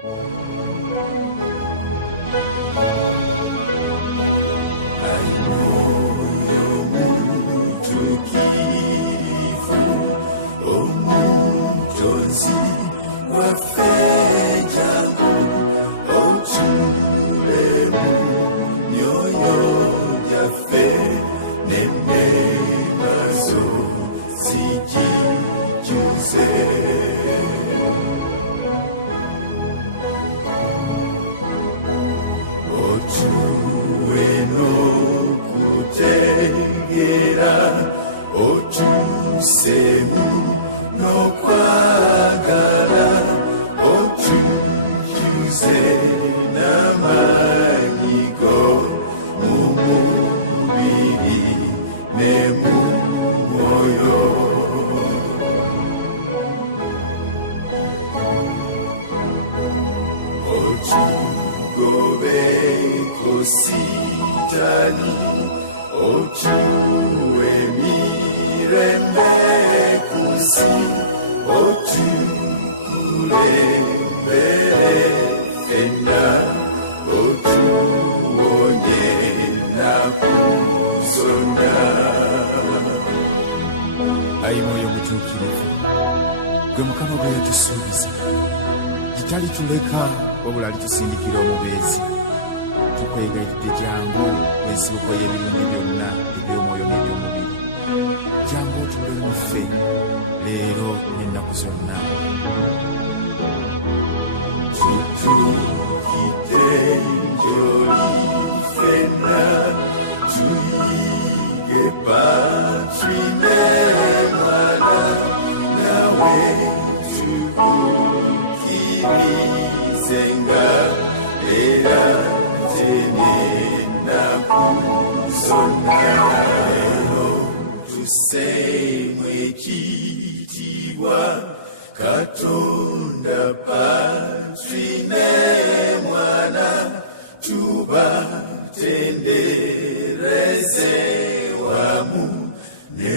Ayi moyo mutuukirivu, gwe Mukama gwe yatusuubiza, gitalituleka wabula alitusindikira omubeezi. Tukwegayiridde jangu ensibuko y'ebirungi byonna eby'omwoyo n'eby'omubiri. Jangu otuule mu ffe leero n'ennaku zonna. Tutuukidde gy'oli ffenna, tuyige Patri Mwana, nawe tukukirizenga era n'ennaku zonna. Eno tusseemu ekitiibwa Katonda Patri ne Mwana, tubatendereze wamu ne